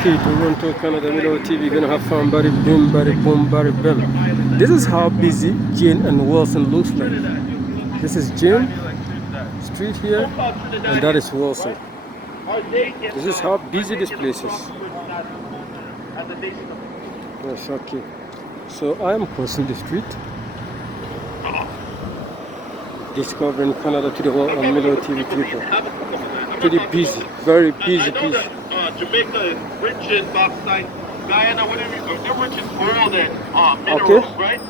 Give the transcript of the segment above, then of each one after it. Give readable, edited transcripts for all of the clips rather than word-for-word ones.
Okay, Toronto, Canada, Milo TV, gonna have fun, body boom, body boom, body boom. This is how busy Jane and Wilson looks like. This is Jane Street here, and that is Wilson. This is how busy this place is. Yes, okay. So I am crossing the street, discovering Canada to the world on Milo TV people. Pretty busy, very busy. Jamaica is rich in bauxite. Guyana, they're rich in oil and minerals, right?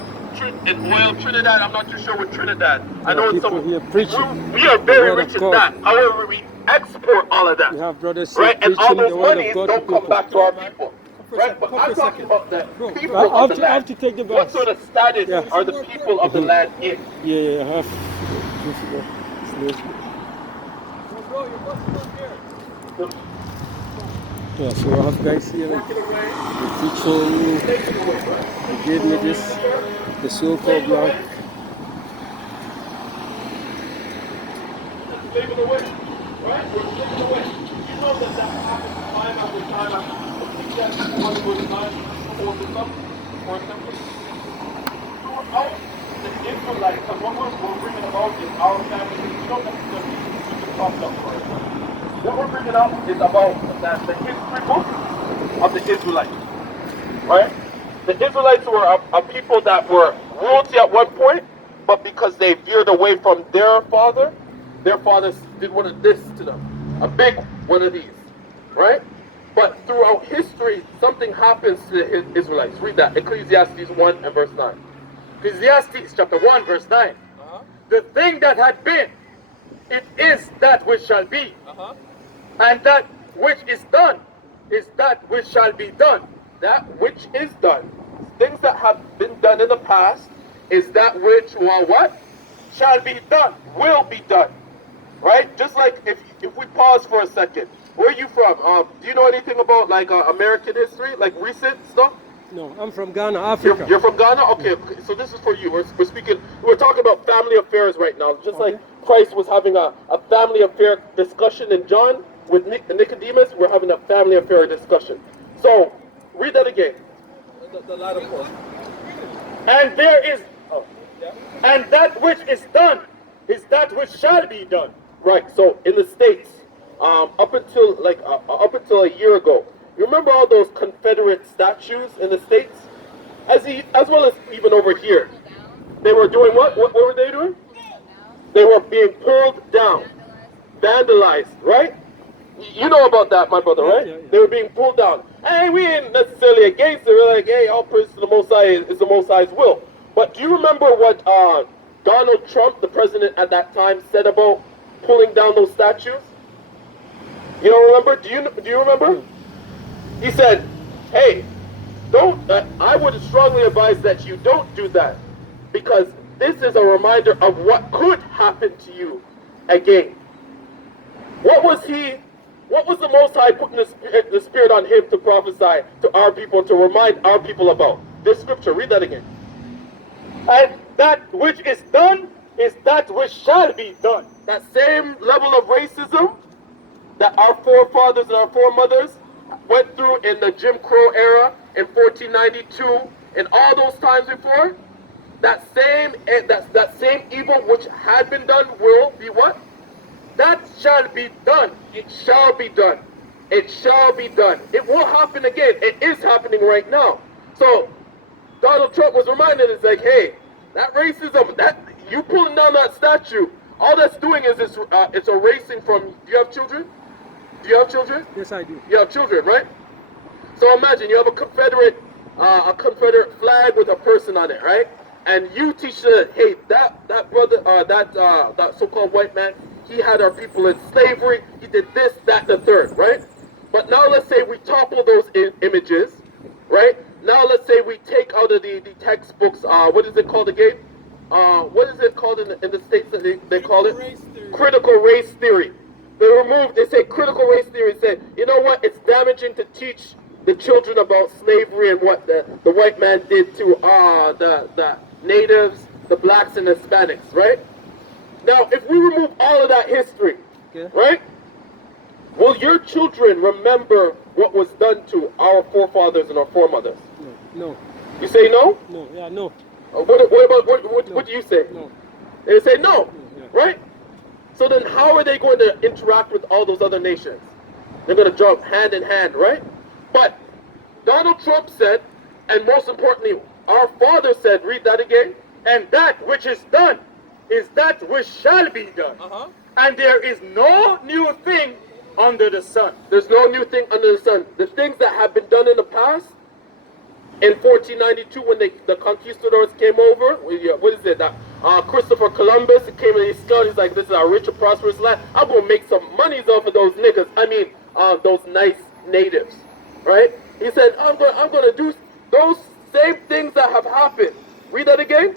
In oil, Trinidad, I'm not too sure with Trinidad. I know people here preaching. We are very rich in that. However, we export all of that. We have brothers right? And all those monies don't come back to our people. Right? But I'm talking about the people of the land. I have to take the bus. What sort of status are the people of the land in? Yeah, I have. Yeah, so I have guys here like teaching. They gave me this, the so-called block. Slaving away, right? We're slaving away. You know that happens time after time after time. One was time for example. Throughout the Israelites, because what we're bringing about is our family. We don't necessarily keep it propped up for it. What we're bringing up is about the history book of the Israelites, right? The Israelites were a people that were royalty at one point, but because they veered away from their fathers did one of this to them, a big one of these, right? But throughout history, something happens to the Israelites. Read that, Ecclesiastes 1 and verse 9. Ecclesiastes chapter 1 verse 9. The thing that had been, it is that which shall be. And that which is done is that which shall be done. That which is done. Things that have been done in the past is that which will what? Shall be done, will be done. Right? Just like if we pause for a second. Where are you from? Do you know anything about like American history? Like recent stuff? No, I'm from Ghana, Africa. You're from Ghana? Okay, so this is for you. We're talking about family affairs right now. Just like Christ was having a family affair discussion in John with Nicodemus, we're having a family affair discussion. So, read that again. The latter portion. And there is, and that which is done is that which shall be done. Right. So in the States, up until a year ago, you remember all those Confederate statues in the States, as well as even over here. They were doing what? What were they doing? They were being pulled down, vandalized. Right. You know about that, my brother, right? Yeah. They were being pulled down. Hey, we ain't necessarily against it. We're like, hey, all praise to the Most High is the Most High's will. But do you remember what Donald Trump, the president at that time, said about pulling down those statues? You don't remember? Do you remember? He said, hey, I would strongly advise that you don't do that, because this is a reminder of what could happen to you again. What was the Most High putting the Spirit on him to prophesy to our people, to remind our people about? This scripture, read that again. And that which is done is that which shall be done. That same level of racism that our forefathers and our foremothers went through in the Jim Crow era in 1492 and all those times before, that same evil which had been done will be what? That shall be done. It shall be done. It shall be done. It will happen again. It is happening right now. So Donald Trump was reminded, it's like, hey, that racism, that you pulling down that statue, all that's doing is it's erasing from. Do you have children? Do you have children? Yes, I do. You have children, right? So imagine you have a Confederate flag with a person on it, right? And you teach hey, that brother, that so-called white man, he had our people in slavery. He did this, that, the third, right? But now let's say we topple those images, right? Now let's say we take out of the textbooks, what is it called again? What is it called in the States that they call it? Critical race theory. They say critical race theory, say, you know what, it's damaging to teach the children about slavery and what the white man did to the natives, the blacks and Hispanics, right? Now, if we remove all of that history, right, will your children remember what was done to our forefathers and our foremothers? No. You say no? No. Yeah. No. What about what do you say? No. They say no, Yeah. right? So then how are they going to interact with all those other nations? They're going to jump hand in hand, right? But Donald Trump said, and most importantly, our father said, read that again. And that which is done is that which shall be done. And there is no new thing under the sun. There's no new thing under the sun. The things that have been done in the past, in 1492 when the conquistadors came over, what is it? Christopher Columbus came and he scouted. He's like, this is our rich and prosperous land. I'm going to make some monies off of those niggas. I mean, those nice natives, right? He said, I'm going to do those same things that have happened. Read that again.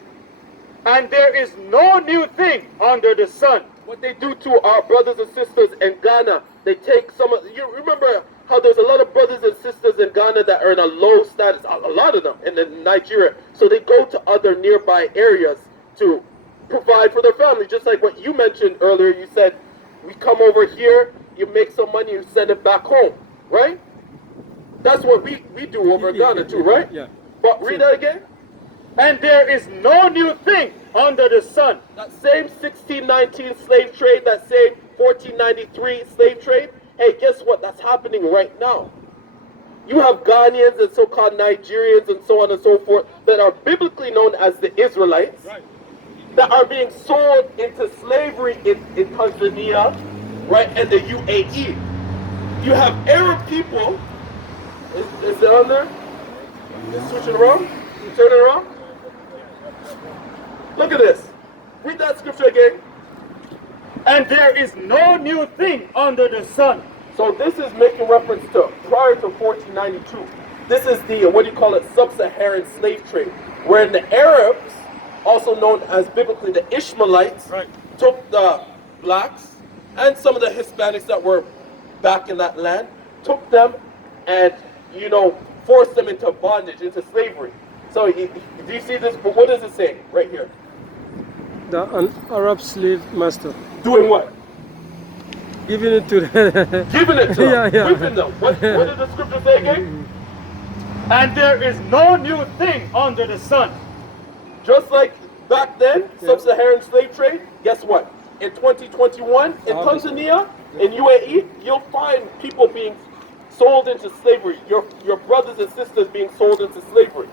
And there is no new thing under the sun. What they do to our brothers and sisters in Ghana, they take some of, you remember how there's a lot of brothers and sisters in Ghana that are in a low status, a lot of them in Nigeria. So they go to other nearby areas to provide for their family. Just like what you mentioned earlier, you said, we come over here, you make some money, you send it back home, right? That's what we do over in Ghana too, right? Yeah. But read that again. And there is no new thing under the sun. That same 1619 slave trade, that same 1493 slave trade, hey, guess what? That's happening right now. You have Ghanaians and so-called Nigerians and so on and so forth that are biblically known as the Israelites, Right. that are being sold into slavery in Tanzania, right, and the UAE. You have Arab people. Is it on there? You switch it around? You turn it around? Look at this. Read that scripture again. And there is no new thing under the sun. So this is making reference to prior to 1492. This is the, what do you call it, sub-Saharan slave trade, where the Arabs, also known as biblically the Ishmaelites, Right. took the blacks and some of the Hispanics that were back in that land, took them and, forced them into bondage, into slavery. So do you see this? What does it say right here? An Arab slave master Doing what? giving it to them. Giving it to them, Yeah, yeah. whipping them. What did the scripture say again? And there is no new thing under the sun. Just like back then, sub-Saharan slave trade, guess what? In 2021, in Tanzania, in UAE, you'll find people being sold into slavery. Your brothers and sisters being sold into slavery.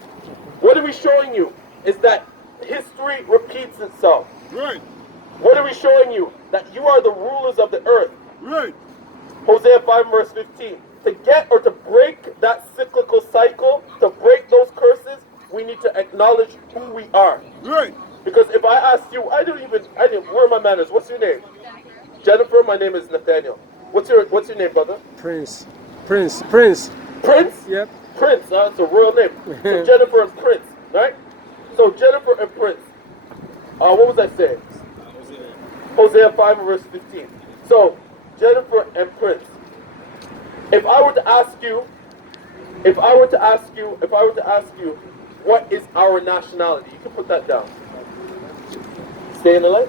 What are we showing you? Is that history repeats itself. Right. What are we showing you? That you are the rulers of the earth. Right. Hosea 5 verse 15. To get or to break that cyclical cycle, to break those curses, we need to acknowledge who we are. Right. Because if I ask you, where are my manners? What's your name? Jennifer, my name is Nathaniel. What's your name, brother? Prince. Prince? Yep. Prince, that's a royal name. So Jennifer and Prince, right? So Jennifer and Prince. What was I saying? Hosea 5 verse 15. So Jennifer and Prince. If I were to ask you, what is our nationality? You can put that down. Stay in the light.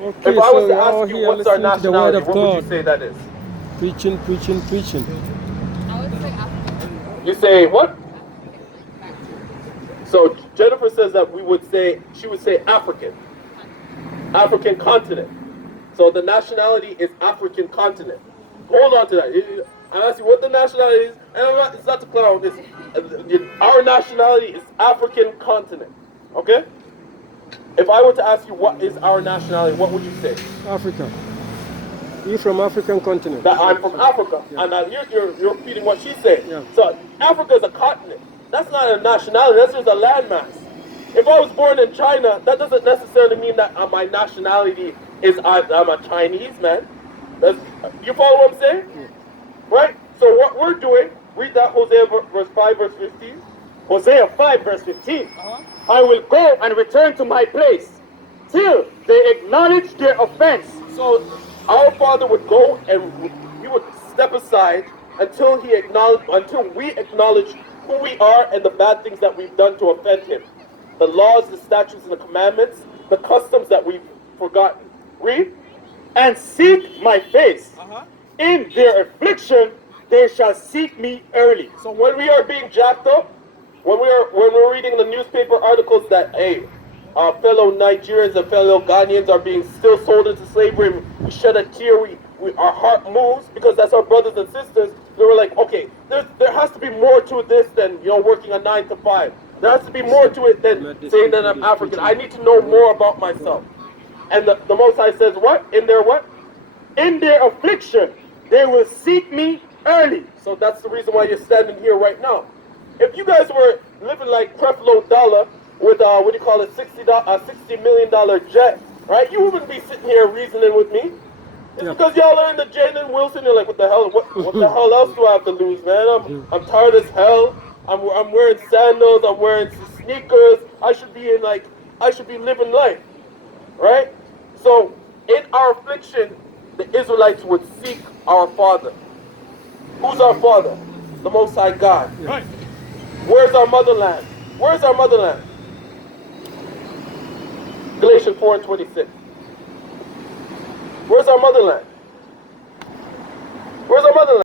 Okay, If I was so to you're all ask you here what's our listening to the word nationality, of what would you God. say that is? Preaching. I would say African. You say what? So Jennifer says that she would say African. African continent. So the nationality is African continent. Hold on to that. I'm asking what the nationality is, and it's not to clown. Our nationality is African continent. Okay? If I were to ask you what is our nationality, what would you say? Africa. You from African continent. That I'm from Africa. Yeah. And you're repeating what she's saying. Yeah. So Africa is a continent. That's not a nationality, that's just a landmass. If I was born in China, that doesn't necessarily mean that my nationality is I'm a Chinese man. You follow what I'm saying? Yeah. Right? So what we're doing, read that Hosea verse 5 verse 15. Hosea 5 verse 15. I will go and return to my place till they acknowledge their offense. So our Father would go and he would step aside until we acknowledge who we are and the bad things that we've done to offend him. The laws, the statutes, and the commandments, the customs that we've forgotten. Read. And seek my face. In their affliction they shall seek me early. So when we are being jacked up, when we're reading the newspaper articles that our fellow Nigerians and fellow Ghanaians are being still sold into slavery, we shed a tear, our heart moves because that's our brothers and sisters. They were like, okay, there has to be more to this than working a 9 to 5. There has to be more to it than saying that I'm African. I need to know more about myself. And the Most High says what? In their what? In their affliction, they will seek me early. So that's the reason why you're standing here right now. If you guys were living like Creflo Dollar with $60 million jet, right? You wouldn't be sitting here reasoning with me. It's because y'all are in the Jalen Wilson. You're like, what the hell? What the hell else do I have to lose, man? I'm tired as hell. I'm wearing sandals. I'm wearing sneakers. I should be living life, right? So in our affliction, the Israelites would seek our Father. Who's our Father? The Most High God. Right. Where's our motherland? Where's our motherland? Galatians 4:26. Where's our motherland? Where's our motherland?